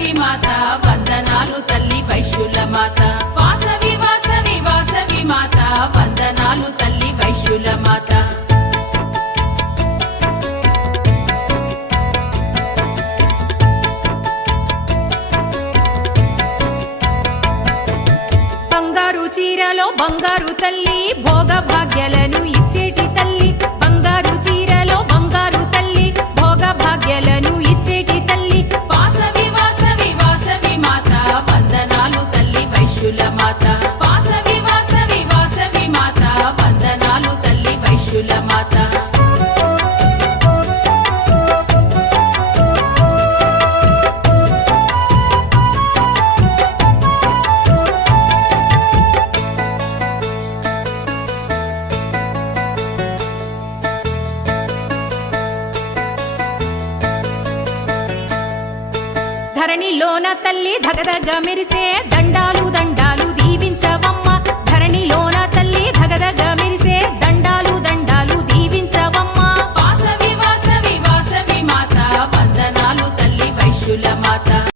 వాసవి మాత వందనాలు తల్లి వైశ్యుల మాత వాసవి వాసవి వాసవి మాత వందనాలు తల్లి వైశ్యుల మాత బంగారు చీరలో బంగారు తల్లి భోగ భాగ్యాలను ఇచ్చేటి తల్లి బంగారు చీరలో బంగారు తల్లి భోగ భాగ్యాలను ఇచ్చేటి తల్లి వాసవి వాసవి వాసవి మాత వందనాలు తల్లి వైశ్యుల మాత వాసవి వాసవి వాసవి మాత వందనాలు తల్లి వైశ్యుల మాత ధరణిలోన తల్లి ధగధగ మెరిసే దండా